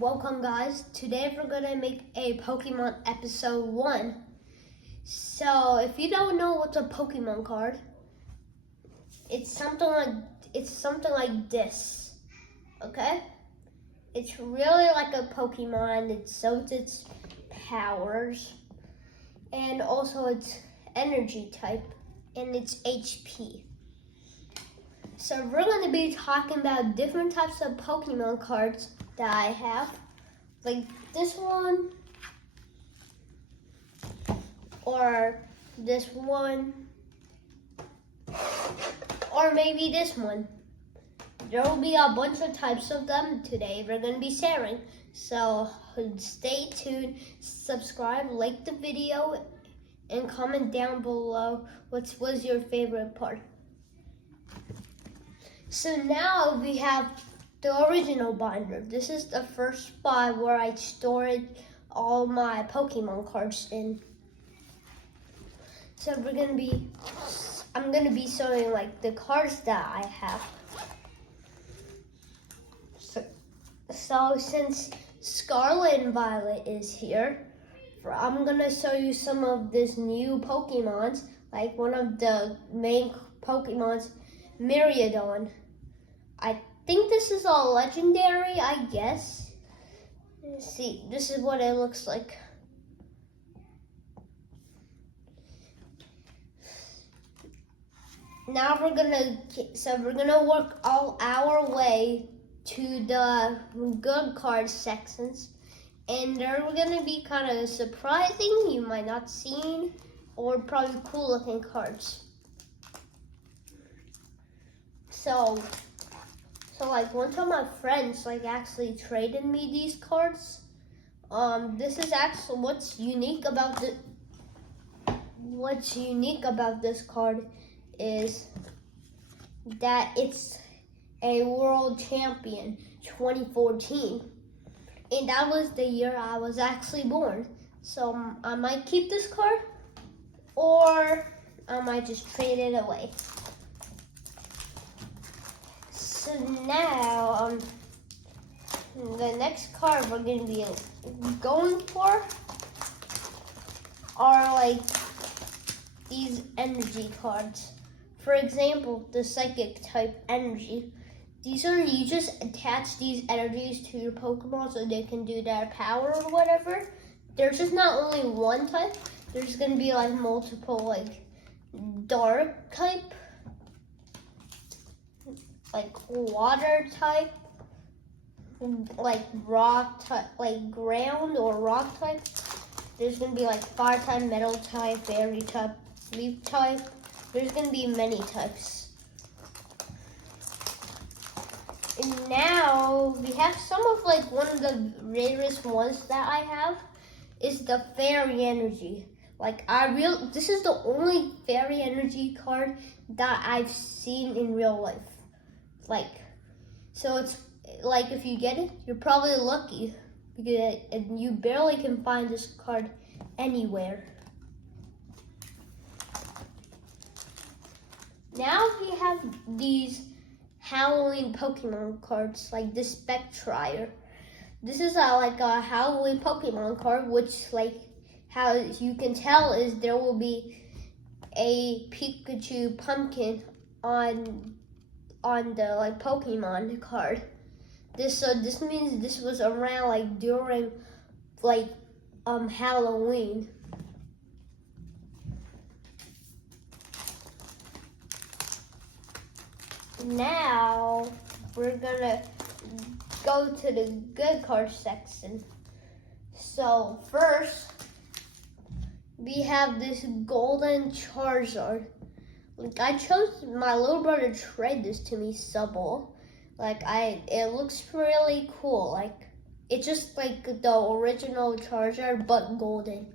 Welcome guys. Today we're gonna make a Pokemon episode 1. So if you don't know what's a Pokemon card, it's something like this. Okay? It's really like a Pokemon. It shows its powers and also its energy type and its HP. So we're going to be talking about different types of Pokemon cards that I have. Like this one, or this one, or maybe this one. There will be a bunch of types of them today we're going to be sharing. So stay tuned, subscribe, like the video, and comment down below what was your favorite part. So now we have the original binder. This is the first spot where I stored all my Pokemon cards in. So I'm gonna be showing like the cards that I have. So since Scarlet and Violet is here, I'm gonna show you some of this new Pokemons, like one of the main Pokemons, Miraidon. I think this is all legendary, I guess. Let's see, this is what it looks like. Now we're gonna work all our way to the good card sections, and they're gonna be kind of surprising, you might not seen, or probably cool looking cards. So like one of my friends actually traded me these cards. This is actually what's unique about this card is that it's a world champion 2014, and that was the year I was actually born. So I might keep this card, or I might just trade it away. So now, the next card we're going to be going for are like these energy cards. For example, the Psychic type energy. You just attach these energies to your Pokemon so they can do their power or whatever. There's just not only one type. There's going to be like multiple, like dark type, like water type, like rock type, like ground or rock type. There's gonna be like fire type, metal type, fairy type, leaf type. There's gonna be many types. And now we have some of one of the rarest ones that I have is the fairy energy. This is the only fairy energy card that I've seen in real life. So it's like if you get it, you're probably lucky because you barely can find this card anywhere. Now we have these Halloween Pokemon cards, like this Spectrier. This is a Halloween Pokemon card, which how you can tell is there will be a Pikachu pumpkin on the Pokemon card. This means this was around during Halloween. Now we're gonna go to the good card section. So first we have this golden Charizard. I chose my little brother to trade this to me, Subble. It looks really cool. It's just like the original Charizard, but golden.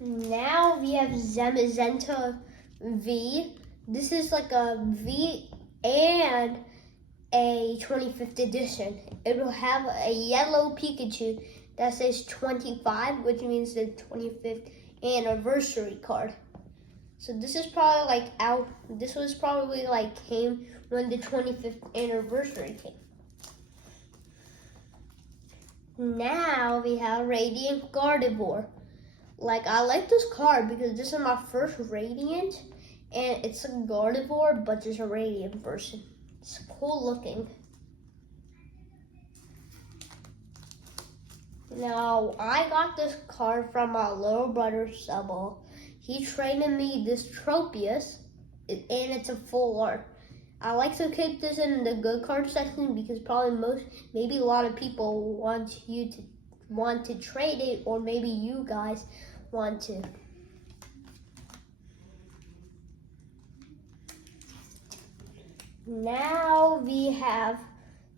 Now we have Zamazenta V. This is like a V and a 25th edition. It will have a yellow Pikachu that says 25, which means the 25th anniversary card. So this is probably came when the 25th anniversary came. Now we have Radiant Gardevoir. Like, I like this card because this is my first Radiant, and it's a Gardevoir, but just a Radiant version. It's cool looking. Now, I got this card from my little brother, Subble. He traded me this Tropius, and it's a full art. I like to keep this in the good card section because maybe a lot of people want to trade it, or maybe you guys want to. Now we have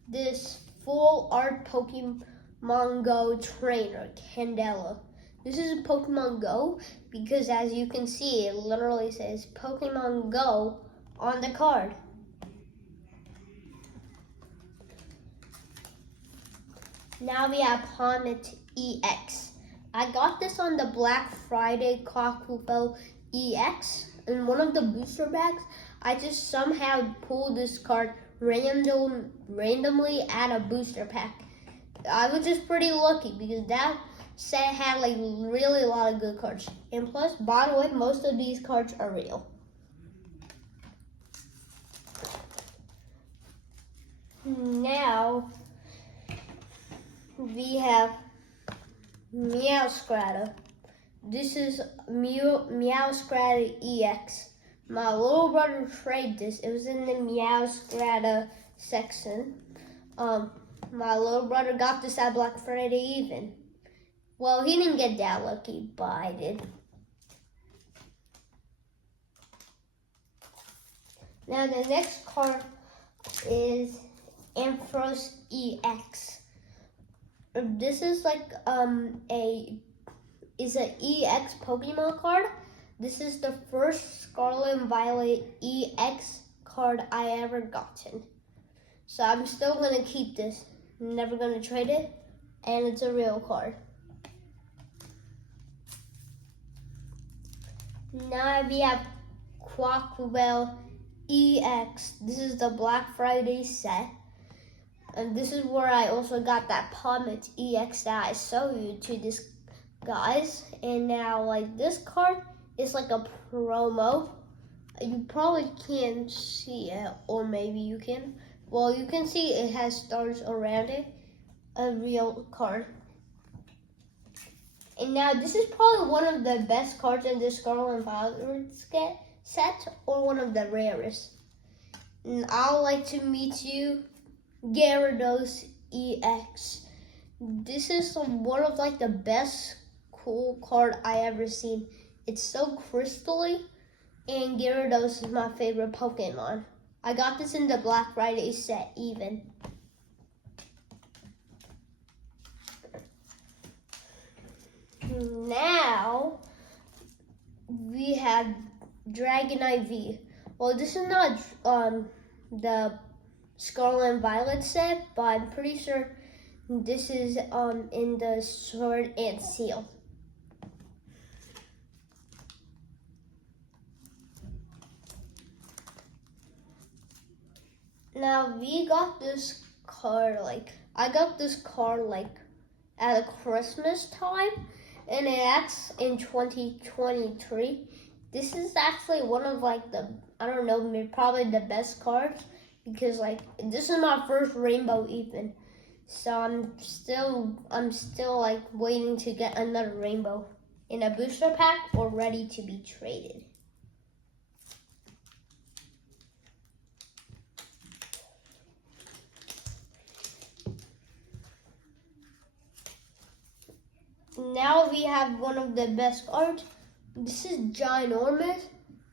this full art Pokemon Go trainer, Candela. This is Pokemon Go because, as you can see, it literally says Pokemon Go on the card. Now we have Comet EX. I got this on the Black Friday Clockwell EX. In one of the booster packs, I just somehow pulled this card randomly at a booster pack. I was just pretty lucky because that set had like really a lot of good cards. And plus, by the way, most of these cards are real. Now we have Meowscarada. This is Meowscarada EX. My little brother traded this. It was in the Meowscarada section. My little brother got this at Black Friday even. Well, he didn't get that lucky, but I did. Now the next card is Ampharos EX. This is like an EX Pokemon card. This is the first Scarlet and Violet EX card I ever gotten. So I'm still gonna keep this. Never gonna trade it, and it's a real card. Now we have Quaquaval EX. This is the Black Friday set. And this is where I also got that Comet EX that I sold you to this guys. And now, like, this card is like a promo. You probably can't see it, or maybe you can. Well, you can see it has stars around it. A real card. And now this is probably one of the best cards in the Scarlet and Violet set, or one of the rarest. And I'd like to meet you, Gyarados EX. This is one of like the best cool card I ever seen. It's so crystally, and Gyarados is my favorite Pokemon. I got this in the Black Friday set even. Now we have Dragonite V. Well, this is not the Scarlet and Violet set, but I'm pretty sure this is in the Sword and Seal. Now we got this card I got this card at a Christmas time, and it's in 2023. This is actually one of probably the best cards, because this is my first rainbow even. So I'm still waiting to get another rainbow in a booster pack or ready to be traded. Now we have one of the best cards. This is Ginormous.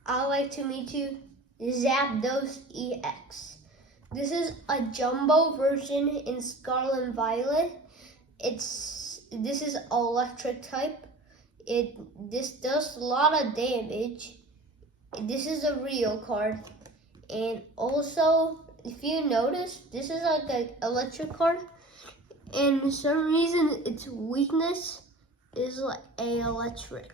I'd like to meet you, Zapdos EX. This is a jumbo version in Scarlet and Violet. This is electric type. This does a lot of damage. This is a real card. And also, if you notice, this is like an electric card. And for some reason, its weakness is like a electric.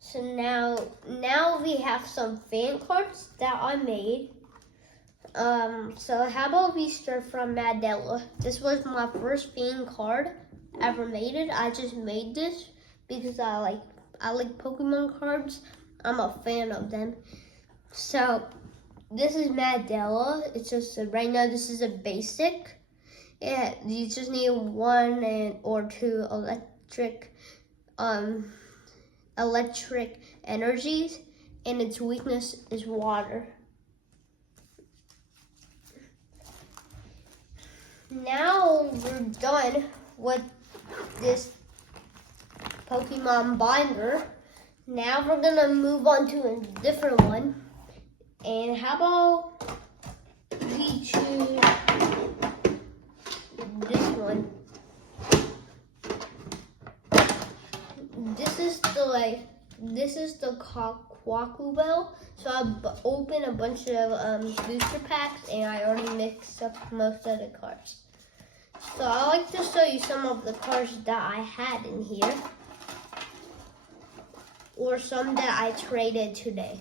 So now we have some fan cards that I made. So how about we start from Mandela? This was my first fan card ever made it. I just made this because I like Pokemon cards. I'm a fan of them. So this is Mandela. It's just right now this is a basic. Yeah, you just need one or two electric energies, and its weakness is water. Now we're done with this Pokemon binder. Now we're gonna move on to a different one. And how about we choose this one? This is the Quaku Bell. So I opened a bunch of booster packs, and I already mixed up most of the cards. So I like to show you some of the cards that I had in here, or some that I traded today.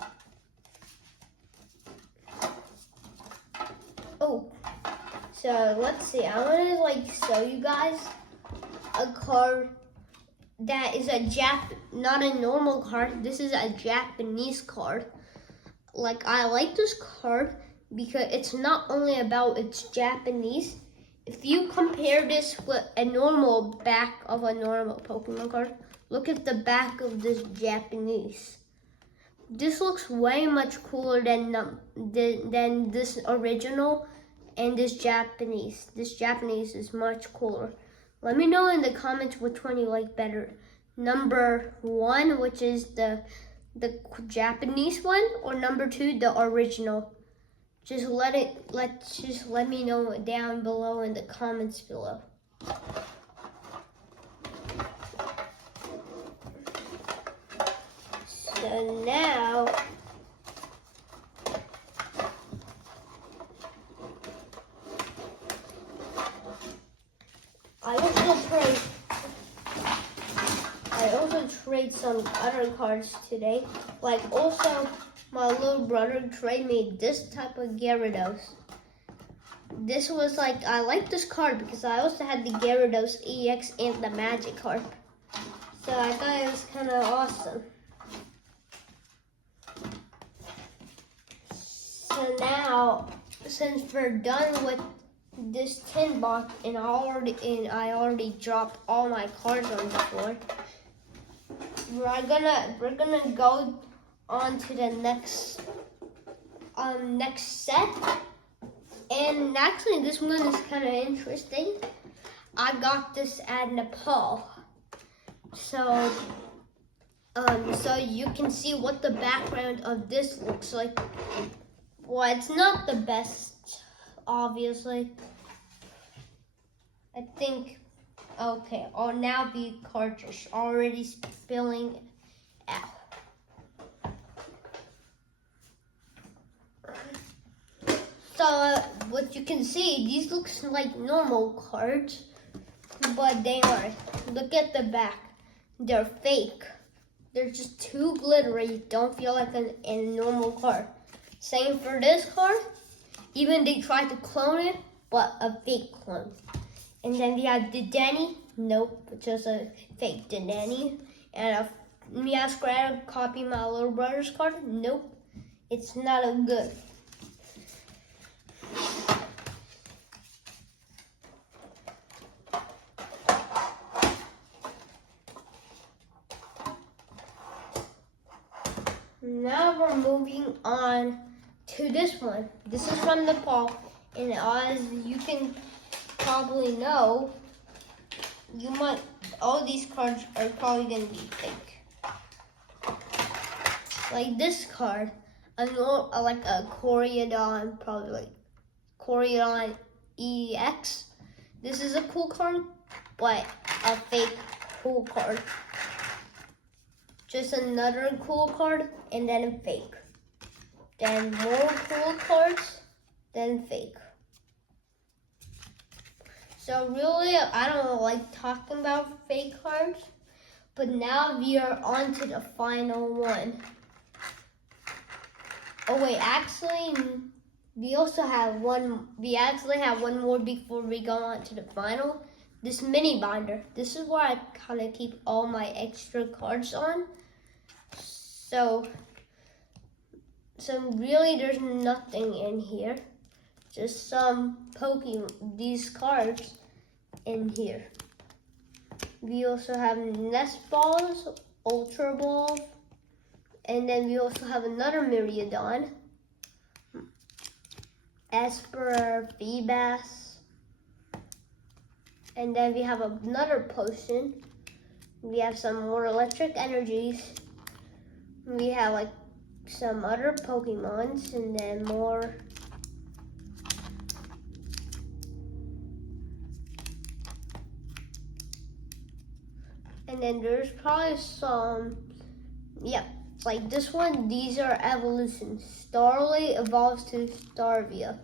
Oh, so let's see. I want to show you guys a card that is not a normal card. This is a Japanese card. I like this card because it's not only about it's Japanese. If you compare this with a normal back of a normal Pokemon card, look at the back of this Japanese. This looks way much cooler than this original and this Japanese. This Japanese is much cooler. Let me know in the comments which one you like better. Number 1, which is the Japanese one, or number 2, the original. Just let me know down below in the comments below. So now I also trade some other cards today. Also my little brother traded me this type of Gyarados. This was I like this card because I also had the Gyarados EX and the Magic card. So I thought it was kind of awesome. So now, since we're done with this tin box, and I already dropped all my cards on the floor, we're gonna go on to the next set. And actually, this one is kind of interesting. I got this at Nepal, so you can see what the background of this looks like. Well, it's not the best, obviously. I think, okay, now the cartridge already spilling out. So what you can see, these looks like normal cards, but they aren't. Look at the back. They're fake. They're just too glittery. Don't feel like a normal card. Same for this card. Even they tried to clone it, but a fake clone. And then we have the Denny. Nope, just a fake Denny. And a Meowscarada copy my little brother's card. Nope, it's not a good. Now we're moving on to this one. This is from Nepal, and as you can probably know, all these cards are probably gonna be fake. Like this card, like a Koreadon, probably like Koreadon EX. This is a cool card, but a fake cool card. Just another cool card, and then a fake. Then more cool cards, then fake. So really, I don't like talking about fake cards, but now we are on to the final one. Oh wait, actually, we actually have one more before we go on to the final. This mini binder. This is where I kind of keep all my extra cards on. So really there's nothing in here. Just some these cards in here. We also have Nest Balls, Ultra Ball, and then we also have another Miraidon, Esper, Feebas, and then we have another potion. We have some more electric energies. We have like some other Pokemons, and then more. And then there's probably some, like this one, these are evolutions. Starly evolves to Starvia.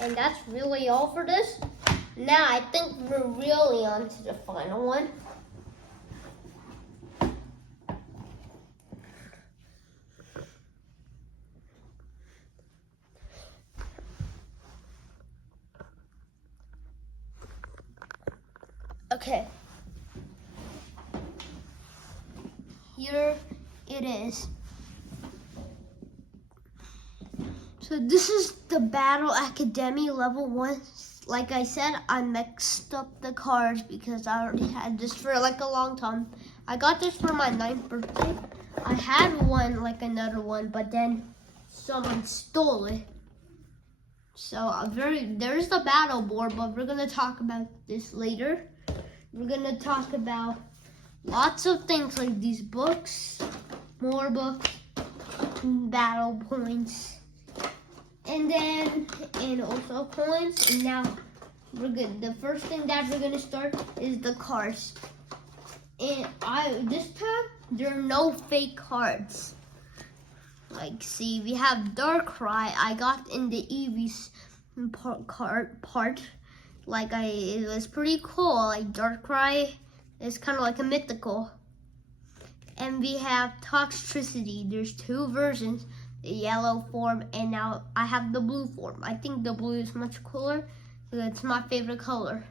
And that's really all for this. Now I think we're really on to the final one. Okay. Here it is. So this is the Battle Academy level 1. Like I said, I mixed up the cards because I already had this for like a long time. I got this for my 9th birthday. I had one, like another one, but then someone stole it. So there's the battle board, but we're gonna talk about this later. We're gonna talk about lots of things like these books, more books, battle points, and also coins. And now the first thing that we're gonna start is the cards. And this time there are no fake cards. Like, see, we have Darkrai. I got in the Eevee's part. Like, it was pretty cool. Like, Darkrai is kind of like a mythical. And we have Toxtricity. There's 2 versions, the yellow form, and now I have the blue form. I think the blue is much cooler because it's my favorite color.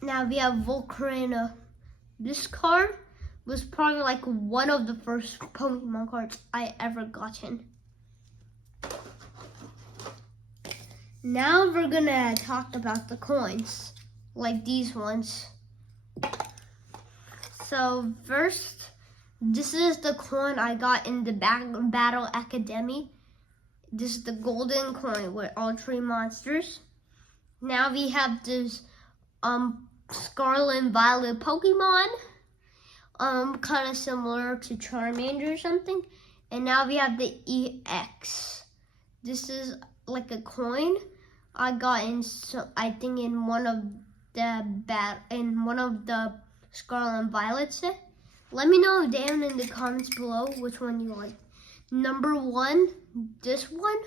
Now we have Volcarona. This card was probably like one of the first Pokemon cards I ever gotten. Now we're gonna talk about the coins, like these ones. So first, this is the coin I got in the Battle Academy. This is the golden coin with all 3 monsters. Now we have this Scarlet and Violet Pokemon, kind of similar to Charmander or something. And now we have the EX. This is like a coin I got I think in one of the Scarlet and Violet set. Let me know down in the comments below which one you like. Number 1, this one.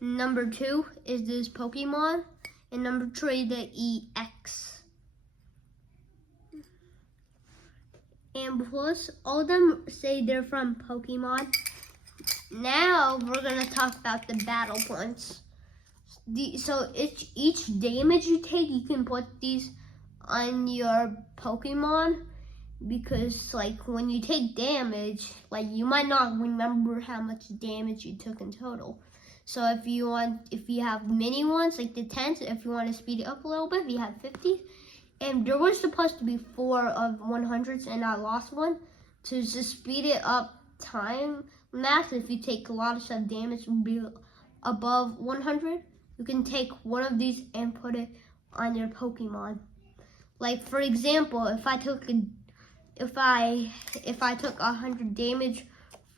Number 2 is this Pokemon, and number 3, the EX. And plus, all of them say they're from Pokemon. Now we're gonna talk about the battle points. So each damage you take, you can put these on your Pokemon, because like when you take damage, like you might not remember how much damage you took in total. So if you have mini ones like the 10s, if you want to speed it up a little bit, we have 50. And there was supposed to be 4 of 100s, and I lost one. To just speed it up time max, if you take a lot of stuff, damage would be above 100. You can take one of these and put it on your Pokemon. Like for example, if I took 100 damage,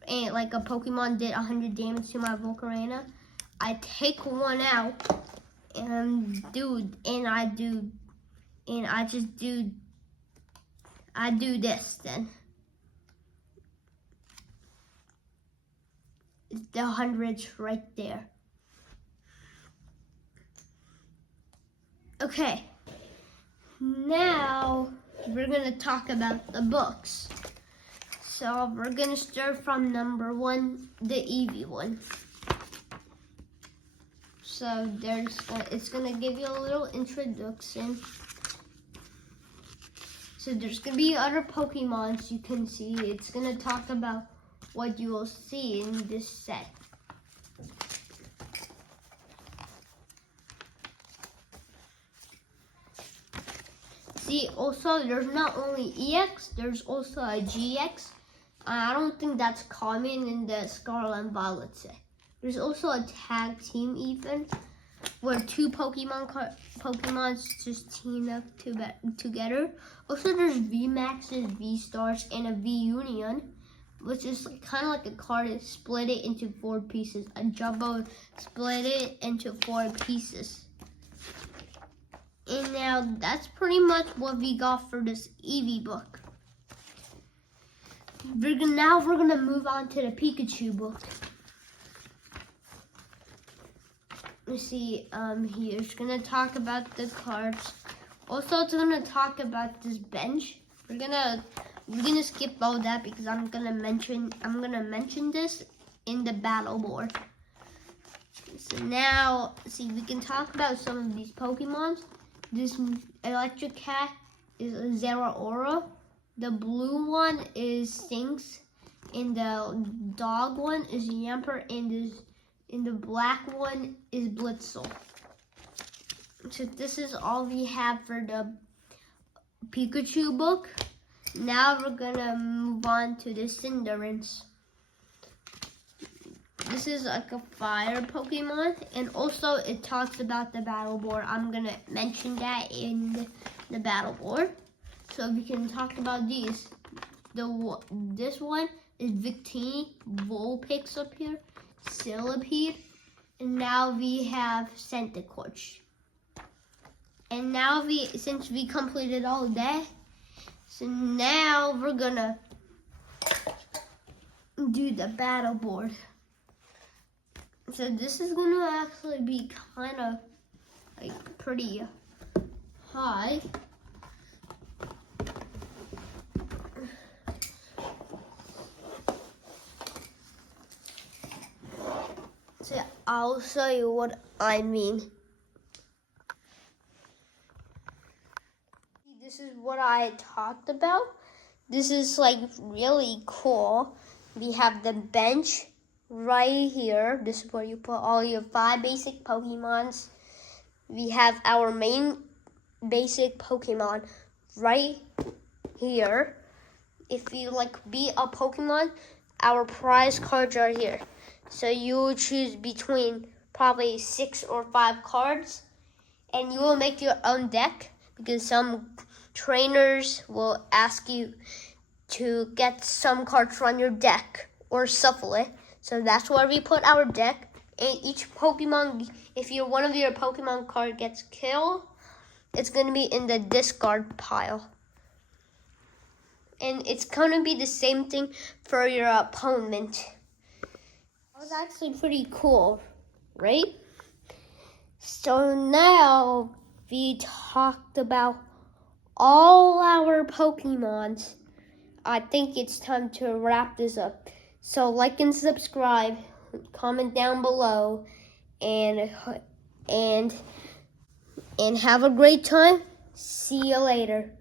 and like a Pokemon did 100 damage to my Volcarona, I take one out and I do this then. The 100's right there. Okay, now we're gonna talk about the books. So we're gonna start from number 1, the Eevee one. So it's gonna give you a little introduction. So there's gonna be other Pokemons you can see. It's gonna talk about what you will see in this set. See, also there's not only EX, there's also a GX. I don't think that's common in the Scarlet and Violet set. There's also a tag team even, where 2 Pokemons just team up together. Also, there's VMAXs, V-Stars, and a V-Union, which is kind of like a card that split it into 4 pieces. A Jumbo split it into 4 pieces. And now that's pretty much what we got for this Eevee book. Now we're gonna move on to the Pikachu book. Let's see, here it's gonna talk about the cards. Also, it's gonna talk about this bench. We're gonna skip all that because I'm gonna mention this in the battle board. So now, see, we can talk about some of these Pokemons. This electric cat is a Zeraora. The blue one is Sinks, and the dog one is Yamper, and the black one is Blitzel. So this is all we have for the Pikachu book. Now we're gonna move on to the Cinderace. This is like a fire Pokemon, and also it talks about the battle board. I'm gonna mention that in the battle board. So we can talk about these. This one is Victini, Vulpix up here, Sizzlipede, and now we have Centicorch. And now since we completed all of that, so now we're gonna do the battle board. So this is gonna actually be kind of like pretty high. So I'll show you what I mean. This is what I talked about. This is like really cool. We have the bench right here. This is where you put all your 5 basic Pokemons. We have our main basic Pokemon right here. If you like beat a Pokemon, our prize cards are here. So you will choose between probably 6 or 5 cards, and you will make your own deck because some trainers will ask you to get some cards from your deck or shuffle it. So that's where we put our deck. And each Pokemon, if one of your Pokemon card gets killed, it's going to be in the discard pile. And it's going to be the same thing for your opponent. That was actually pretty cool, right? So now we talked about all our Pokemons. I think it's time to wrap this up. So like and subscribe, comment down below, and have a great time. See you later.